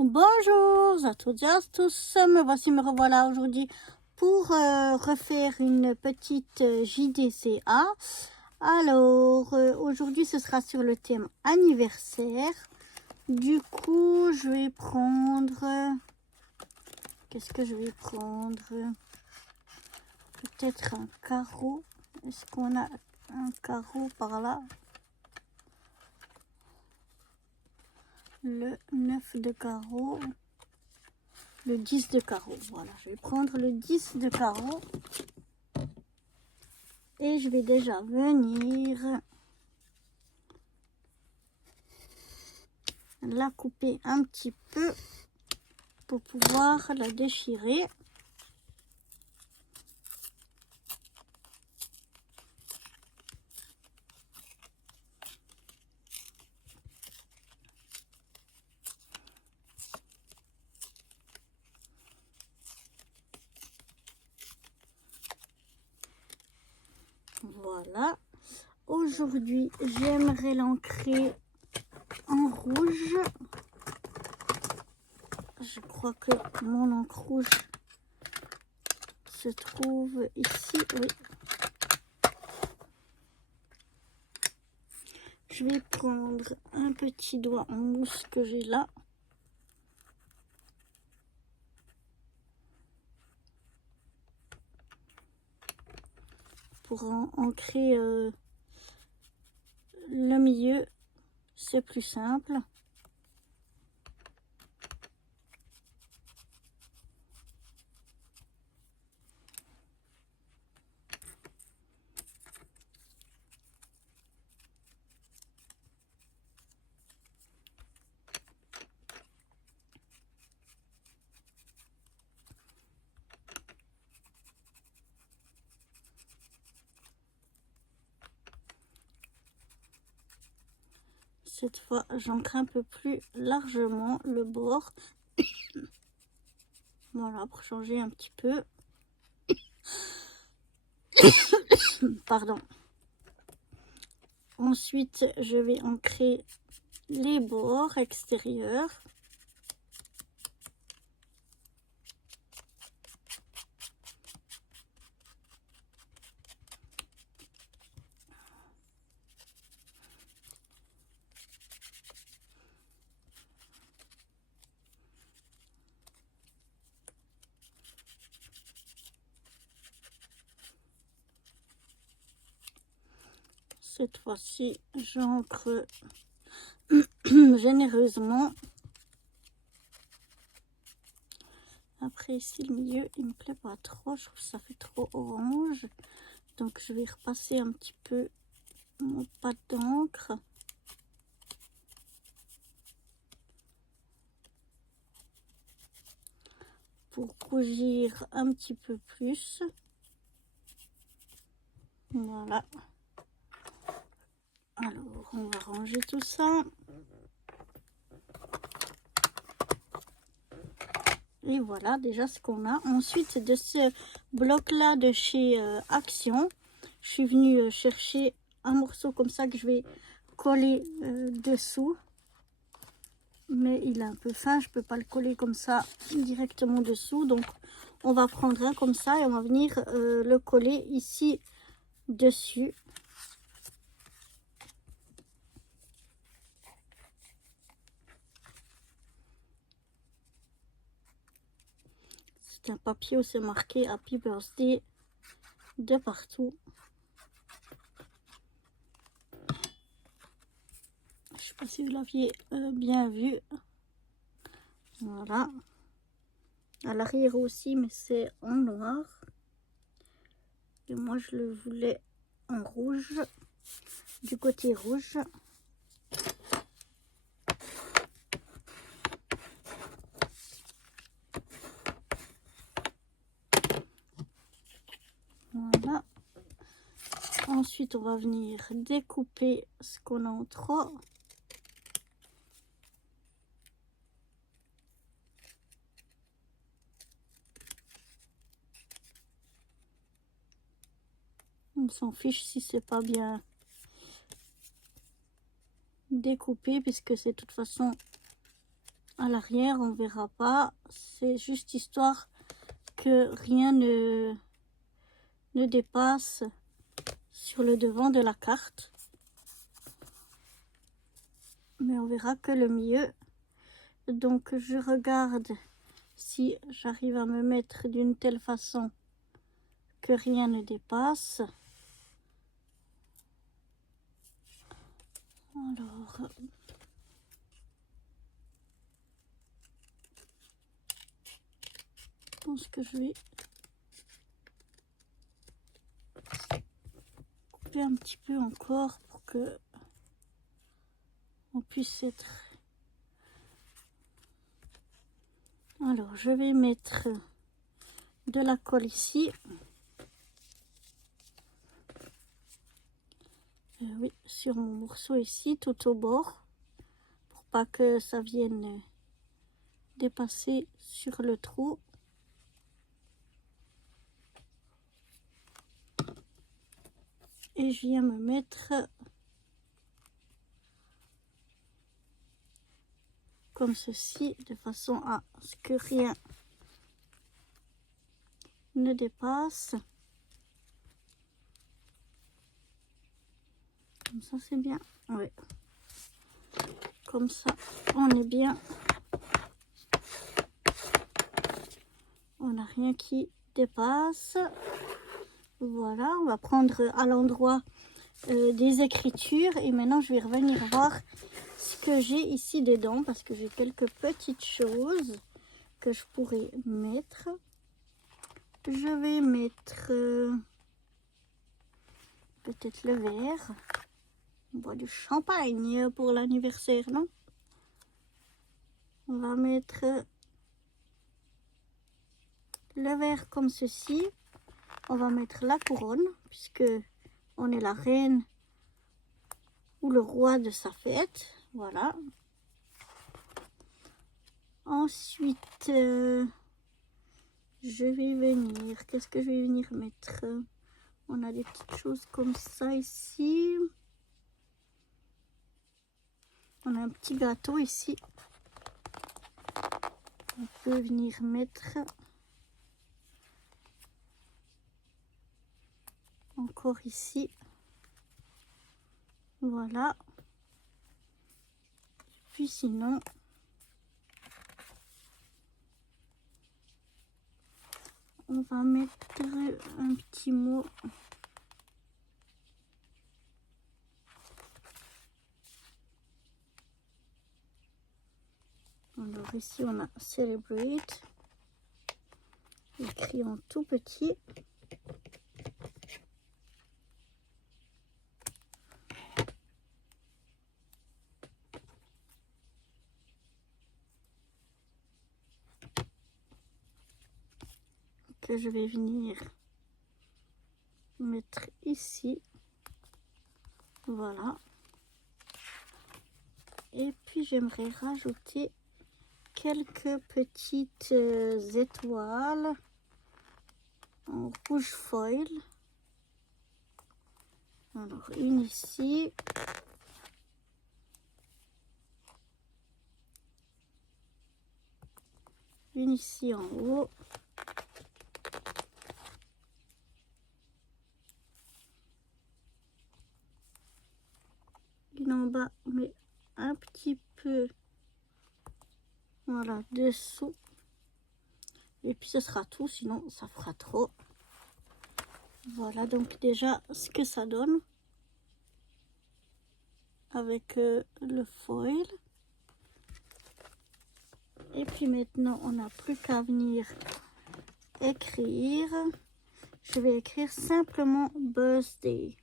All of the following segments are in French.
Bonjour à toutes et à tous, me revoilà aujourd'hui pour refaire une petite JDCA. Alors, aujourd'hui ce sera sur le thème anniversaire. Du coup, je vais prendre... Qu'est-ce que je vais prendre? Peut-être un carreau. Est-ce qu'on a un carreau par là? Le 9 de carreau. Le 10 de carreau. Voilà, je vais prendre le 10 de carreau. Et je vais déjà venir la couper un petit peu pour pouvoir la déchirer. Voilà. Aujourd'hui, j'aimerais l'ancrer en rouge. Je crois que mon encre rouge se trouve ici. Oui. Je vais prendre un petit doigt en mousse que j'ai là. Pour ancrer le milieu, c'est plus simple. Cette fois, j'ancre un peu plus largement le bord. Voilà, pour changer un petit peu. Pardon. Ensuite, je vais ancrer les bords extérieurs. Cette fois-ci, j'ancre généreusement. Après, ici, le milieu, il me plaît pas trop. Je trouve que ça fait trop orange. Donc, je vais repasser un petit peu mon pâte d'encre. Pour rougir un petit peu plus. Voilà. Alors, on va ranger tout ça. Et voilà déjà ce qu'on a. Ensuite, de ce bloc-là de chez Action, je suis venue chercher un morceau comme ça que je vais coller dessous. Mais il est un peu fin, je peux pas le coller comme ça directement dessous. Donc, on va prendre un comme ça et on va venir le coller ici dessus. C'est un papier où c'est marqué Happy Birthday de partout. Je sais pas si vous l'aviez bien vu. Voilà. À l'arrière aussi, mais c'est en noir. Et moi, je le voulais en rouge, du côté rouge. Voilà. Ensuite, on va venir découper ce qu'on a en trois. On s'en fiche si c'est pas bien découpé, puisque c'est de toute façon À l'arrière, on verra pas. C'est juste histoire que rien ne dépasse sur le devant de la carte. Mais on verra que le milieu. Donc je regarde si j'arrive à me mettre d'une telle façon que rien ne dépasse. Alors, je pense que je vais couper un petit peu encore pour que on puisse être. Alors, je vais mettre de la colle ici. Oui, sur mon morceau ici, tout au bord, pour pas que ça vienne dépasser sur le trou. Et je viens me mettre comme ceci, de façon à ce que rien ne dépasse. Comme ça, c'est bien. Oui. Comme ça, on est bien. On n'a rien qui dépasse. Voilà, on va prendre à l'endroit des écritures. Et maintenant, je vais revenir voir ce que j'ai ici dedans. Parce que j'ai quelques petites choses que je pourrais mettre. Je vais mettre peut-être le verre. On boit du champagne pour l'anniversaire, non? On va mettre le verre comme ceci. On va mettre la couronne, puisque on est la reine ou le roi de sa fête. Voilà. Ensuite, je vais venir. Qu'est-ce que je vais venir mettre? On a des petites choses comme ça ici. On a un petit gâteau ici. On peut venir mettre encore ici. Voilà. Puis sinon, on va mettre un petit mot. Alors ici, on a Celebrate, écrit en tout petit. Que je vais venir mettre ici. Voilà. Et puis j'aimerais rajouter quelques petites étoiles en rouge foil. Alors une ici. Une ici en haut. Une en bas, mais un petit peu. Voilà, dessous. Et puis ce sera tout, sinon ça fera trop. Voilà donc déjà ce que ça donne avec le foil. Et puis maintenant on n'a plus qu'à venir écrire. Je vais écrire simplement birthday.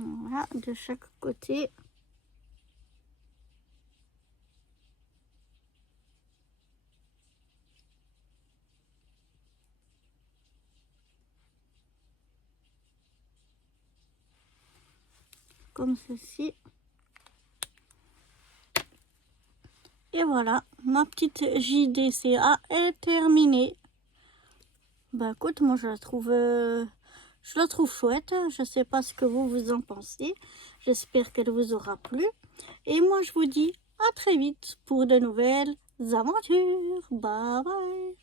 Voilà, de chaque côté. Comme ceci. Et voilà, ma petite JDCA est terminée. Bah écoute, moi je la trouve chouette. Je sais pas ce que vous en pensez. J'espère qu'elle vous aura plu. Et moi je vous dis à très vite pour de nouvelles aventures. Bye bye.